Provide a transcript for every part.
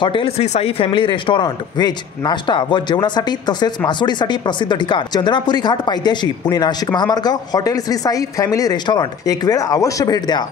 Hotel Shri Sai family restaurant veg नाश्ता व जेवणासाठी तसेच मासोळीसाठी प्रसिद्ध ठिकाण चंदनापुरी घाट पायथ्याशी पुणे नाशिक महामार्ग hotel Shri Sai family restaurant एक वेळ अवश्य भेट द्या।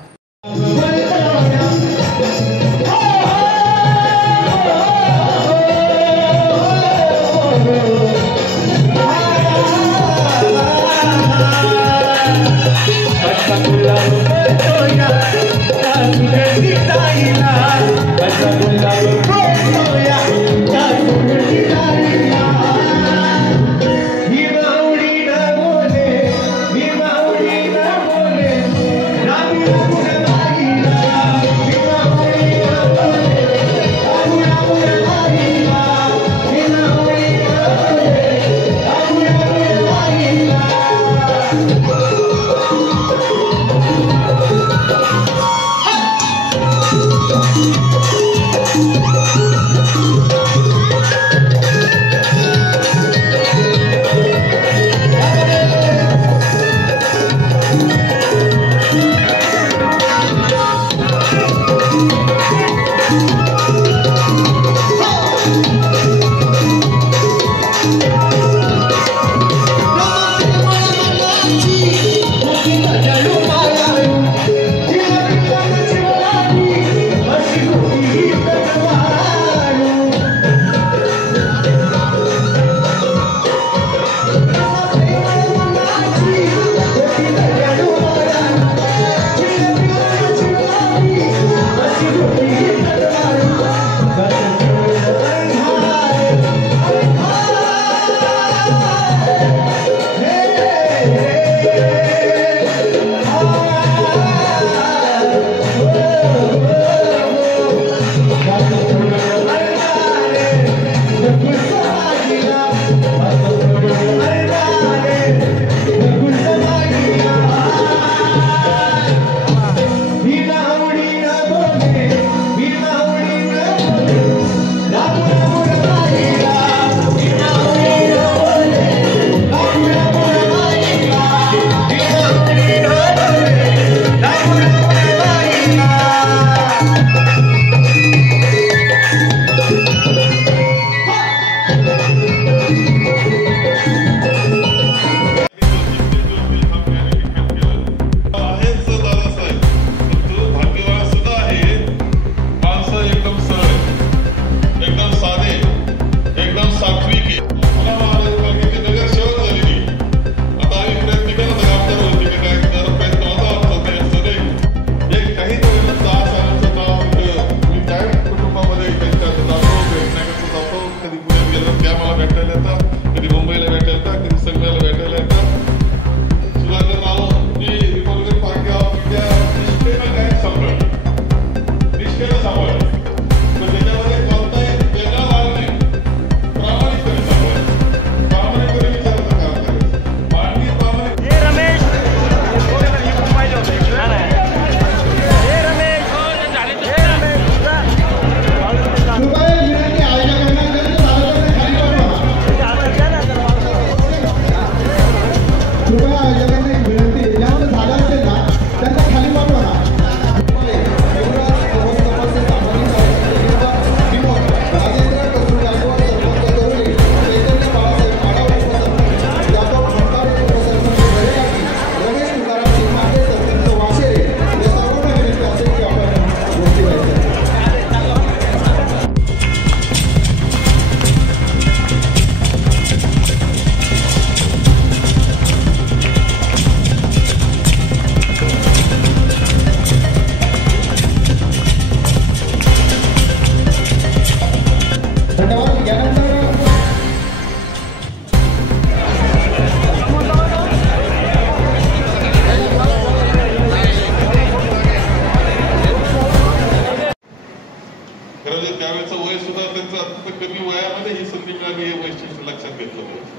त्यावेळेचं वय सुद्धा त्यांचं अत्यंत कमी वयामध्ये ही संधी मिळाली हे वैशिष्ट्य लक्षात घेतलं पाहिजे।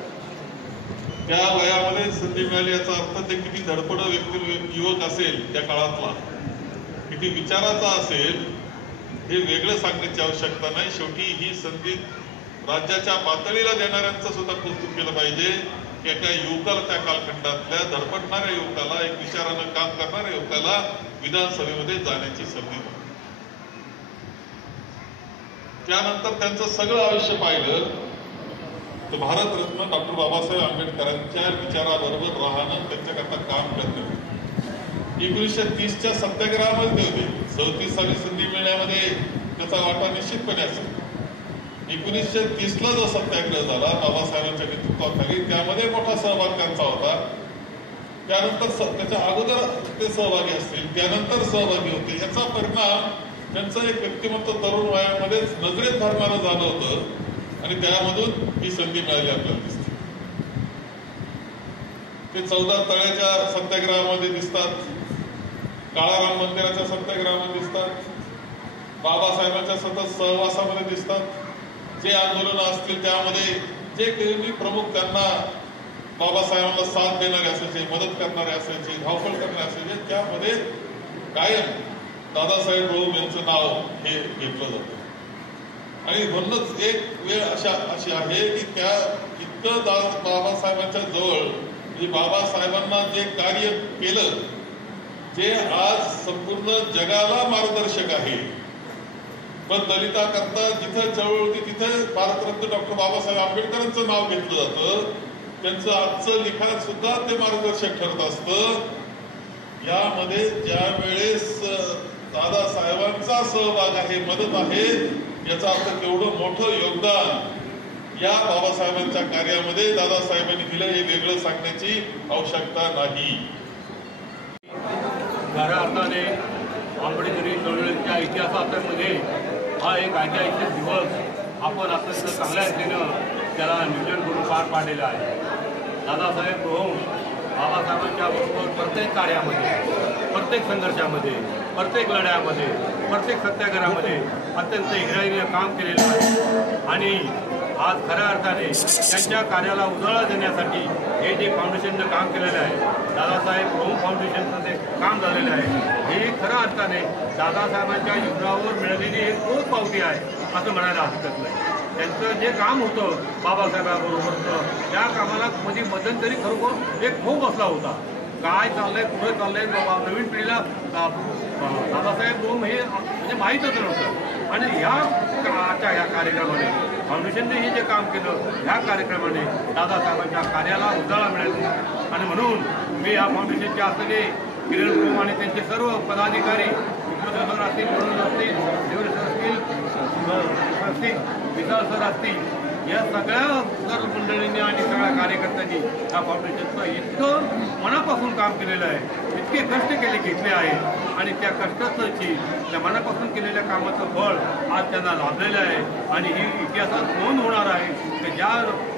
त्या वयामध्ये संधी मिळाली याचा अर्थ ते किती धडपड व्यक्ती युवक असेल त्या काळातला, किती विचाराचा असेल हे वेगळं सांगण्याची आवश्यकता नाही। शेवटी ही संधी राज्याच्या पातळीला देणाऱ्यांचं सुद्धा कौतुक केलं पाहिजे की एका युवकाला, त्या कालखंडातल्या धडपडणाऱ्या युवकाला, एक विचारानं काम करणाऱ्या युवकाला विधानसभेमध्ये जाण्याची संधी त्यानंतर त्यांचं सगळं आयुष्य पाहिलं तर भारतरत्न डॉक्टर बाबासाहेब आंबेडकरांच्या विचाराबरोबर राहणं, त्यांच्याकरता काम करणं. 1930च्या सत्याग्रहामध्ये होते. 34सावी संधी मिळण्यामध्ये त्याचा वाटा निश्चितपणे असेल. 1930ला जो सत्याग्रह झाला बाबासाहेबांच्या नेतृत्वाखाली, त्यामध्ये मोठा सहभाग त्यांचा होता. त्यानंतर त्याच्या अगोदर ते सहभागी असतील, त्यानंतर सहभागी होते. याचा परिणाम त्यांचं एक व्यक्तिमत्व तरुण वयामध्येच नजरेत धरणारं झालं होतं आणि त्यामधून ही संधी मिळाली आपल्याला दिसते. ते 14 तळ्याच्या सत्याग्रहामध्ये दिसतात, काळाराम मंदिराच्या सत्याग्रहामध्ये दिसतात, बाबासाहेबांच्या सतत सहवासामध्ये दिसतात. जे आंदोलन असतील त्यामध्ये जे काही प्रमुख त्यांना बाबासाहेबांना साथ देणारे असायचे, मदत करणारे असायचे, धावपळ करणारे असायचे, त्यामध्ये कायम दादासाहेब रोम यांचं नाव हे घेतलं जातं. आणि म्हणूनच एक वेळ अशी आहे की त्या इतकं बाबासाहेबांच्या जवळ बाबासाहेबांना जे कार्य केलं, जे आज संपूर्ण जगाला मार्गदर्शक आहे. पण दलिताकरता जिथं चळवळ होती तिथं भारतरत्न डॉक्टर बाबासाहेब आंबेडकरांचं नाव घेतलं जातं. त्यांचं आजचं लिखाण सुद्धा ते मार्गदर्शक ठरत असतं. यामध्ये ज्या वेळेस दादासाहेबांचा सहभाग आहे, मदत आहे, याचा अर्थ केवढं मोठं योगदान या बाबासाहेबांच्या कार्यामध्ये दादासाहेबांनी दिलं हे वेगळं सांगण्याची आवश्यकता नाही. खऱ्या अर्थाने आंबेडकरी चळवळीच्या इतिहासामध्ये हा एक ऐतिहासिक दिवस आपण अत्यंत चांगल्या रीतीनं त्याला नियोजन करून पार पाडलेला आहे. दादासाहेब रोम बाबासाहेबांच्या बरोबर प्रत्येक कार्यामध्ये, प्रत्येक संघर्षामध्ये, प्रत्येक लढ्यामध्ये, प्रत्येक सत्याग्रहामध्ये अत्यंत हिराईने काम केलेलं आहे. आणि आज खऱ्या अर्थाने त्यांच्या कार्याला उजाळा देण्यासाठी हे जे फाउंडेशननं काम केलेलं आहे, दादासाहेब रोम फाउंडेशनचं ते काम झालेलं आहे, हे खऱ्या अर्थाने दादासाहेबांच्या युद्धावर मिळालेली एक पोच पावती आहे असं म्हणायला हरकत नाही. त्यांचं जे काम होतं बाबासाहेबांबरोबरचं, त्या कामाला म्हणजे मध्यंतरी खरोखर एक भोग बसला होता. काय चाललंय, पुढे चाललंय, नवीन पिढीला दादासाहेब रोम हे म्हणजे माहीतच नव्हतं. आणि ह्या कार्यक्रमाने फाउंडेशनने हे जे काम केलं, ह्या कार्यक्रमाने दादासाहेबांच्या कार्याला उजाळा मिळाला. आणि म्हणून मी या फाउंडेशनचे असलेले किरण रोम आणि त्यांचे सर्व पदाधिकारी, सर असतील, म्हणून असतील, देवरे सर असतील, विशाल सर असतील, या सगळ्या सर्व मंडळींनी आणि सगळ्या कार्यकर्त्यांनी या फाउंडेशनचं इतकं मनापासून काम केलेलं आहे, इतके कष्ट घेतले आहेत. आणि त्या कष्टाची, त्या मनापासून केलेल्या कामाचं फळ आज त्यांना लाभलेलं आहे. आणि ही इतिहासात नोंद होणार आहे की ज्या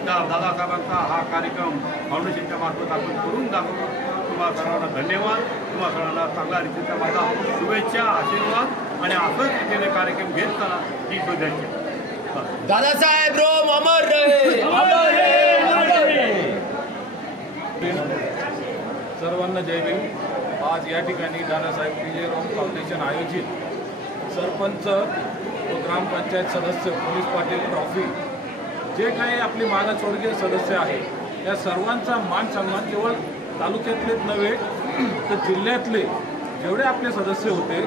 दादासाहेबांचा हा कार्यक्रम फाउंडेशनच्या मार्फत आपण करून दाखवतो. तुम्हा सर्वांना धन्यवाद. तुम्हा सर्वांना चांगल्या रीतीचा माझा शुभेच्छा, आशीर्वाद. आणि असंच रीतीने कार्यक्रम घेत चला ही शुभेच्छा. दादासाहेब रोम अमर रहे. सर्वांना जय भीम. आज या ठिकाणी दादासाहेब पी.जे. रोम फाउंडेशन आयोजित सरपंच व ग्रामपंचायत सदस्य, पोलीस पाटील, ट्रॉफी, जे काही आपले मागासवर्गीय सदस्य आहे, या सर्वांचा मान सन्मान केवळ तालुक्यातलेच नव्हे तर जिल्ह्यातले जेवढे आपले सदस्य होते,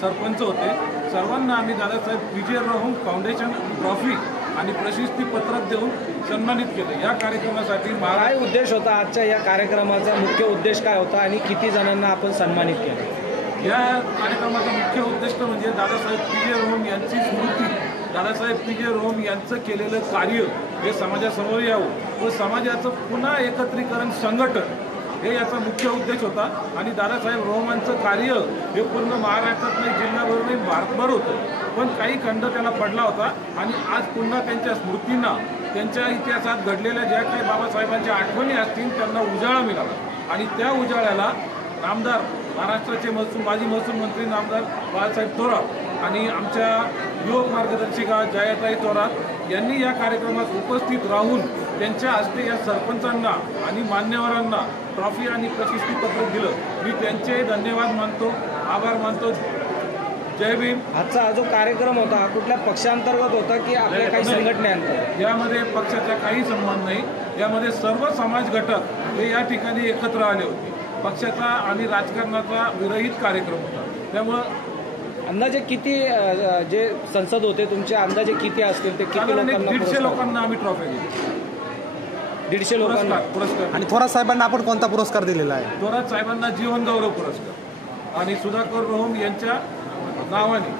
सरपंच होते, सर्वांना आम्ही दादासाहेब पी.जे. रोम फाउंडेशन ट्रॉफी आणि प्रशस्ती पत्रक देऊन सन्मानित केलं. या कार्यक्रमासाठी काय उद्देश होता आजच्या या कार्यक्रमाचा? मुख्य उद्देश काय होता आणि किती जणांना आपण सन्मानित केलं? या कार्यक्रमाचा मुख्य उद्देश म्हणजे दादासाहेब पी.जे. रोम यांची स्मृती, दादासाहेब पी.जे. रोम यांचं केलेलं कार्य हे समाजासमोर यावं व समाजाचं पुन्हा एकत्रीकरण, संघटन हे याचा मुख्य उद्देश होता. आणि दादासाहेब रोमांचं कार्य हे पूर्ण महाराष्ट्रात नाही, जिल्हाभर नाही, भारतभर होतं. पण काही खंड त्याला पडला होता. आणि आज पुन्हा त्यांच्या स्मृतींना, त्यांच्या इतिहासात घडलेल्या ज्या काही बाबासाहेबांच्या आठवणी असतील त्यांना उजाळा मिळाला. आणि त्या उजाळ्याला नामदार, महाराष्ट्राचे माजी महसूल मंत्री नामदार बाळासाहेब थोरात आणि आमच्या युवक मार्गदर्शिका जयाताई थोरात यांनी या कार्यक्रमात उपस्थित राहून त्यांच्या हस्ते या सरपंचांना आणि मान्यवरांना ट्रॉफी आणि प्रशस्ती पत्रक दिलं. मी त्यांचे धन्यवाद मानतो, आभार मानतो. जय भीम. आजचा हा जो कार्यक्रम होता कुठल्या पक्षांतर्गत होता की आपल्या काही संघटनेअंतर्गत? यामध्ये पक्षाचा काही संबंध नाही. यामध्ये सर्व समाज घटक हे या ठिकाणी एकत्र आले होते. पक्षाचा आणि राजकारणाचा विरहित कार्यक्रम होता. त्यामुळं अंदाजे किती जे संसद होते तुमचे अंदाजे किती असतील ते किती साधारण लोकांना 150 पुरस्कार? लोकांना आम्ही ट्रॉफी दिली. 150 लोकांना. पुरस्कार आणि थोरात साहेबांना आपण कोणता पुरस्कार दिलेला आहे? थोरात साहेबांना जीवन गौरव पुरस्कार आणि सुधाकर रोहम यांच्या नावाने,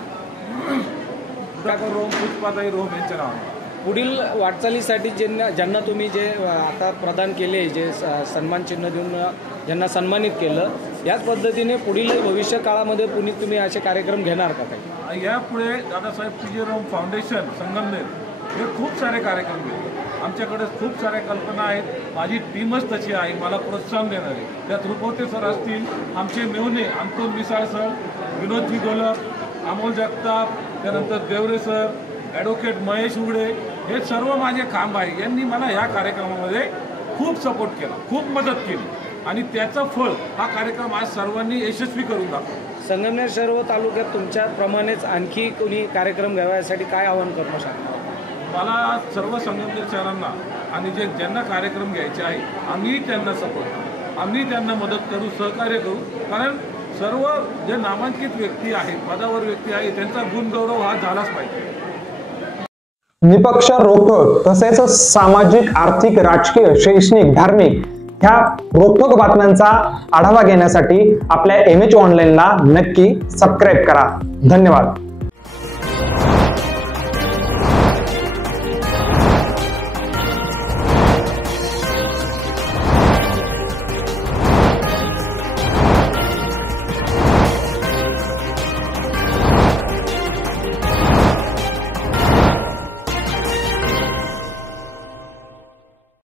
सुधाकर रोहम, पुष्पाताई रोहम यांच्या नावाने. पुढील वाटचालीसाठी ज्यांना तुम्ही जे आता प्रदान केले, जे सन्मान चिन्ह देऊन ज्यांना सन्मानित केलं, याच पद्धतीने पुढील भविष्य काळामध्ये तुम्ही असे कार्यक्रम घेणार का काही? यापुढे दादासाहेब पी.जे. रोहम फाउंडेशन संगमनेर हे खूप सारे कार्यक्रम घेतो. आमच्याकडे खूप साऱ्या कल्पना आहेत. माझी टीमच तशी आहे, मला प्रोत्साहन देणारे. त्यात रुपवते सर असतील, आमचे मेहुणे अंतोन मिसाळ सर, विनोदजी गोलप, अमोल जगताप, त्यानंतर देवरे सर, ॲडव्होकेट महेश उघडे, हे सर्व माझे खांब आहे. यांनी मला ह्या कार्यक्रमामध्ये खूप सपोर्ट केला, खूप मदत केली आणि त्याचं फळ हा कार्यक्रम आज सर्वांनी यशस्वी करून दाखवला. संगमनेर शहर व तालुक्यात तुमच्याप्रमाणेच आणखी कोणी कार्यक्रम घ्यावा यासाठी काय आवाहन करू शकता? मला सर्व संगमनेर शहरांना आणि ज्यांना कार्यक्रम घ्यायचे आहे, आम्ही त्यांना सपोर्ट करू, आम्ही त्यांना मदत करू, सहकार्य करू. कारण सर्व जे नामांकित व्यक्ती आहेत, पदावर व्यक्ती आहेत, त्यांचा गुणगौरव हा झालाच पाहिजे. निपक्ष, रोखठोक तसेच सामाजिक, आर्थिक, राजकीय, शैक्षणिक, धार्मिक ह्या रोखठोक बातम्यांचा आढावा घेण्यासाठी आपल्या MH ऑनलाईनला नक्की सबस्क्राईब करा. धन्यवाद.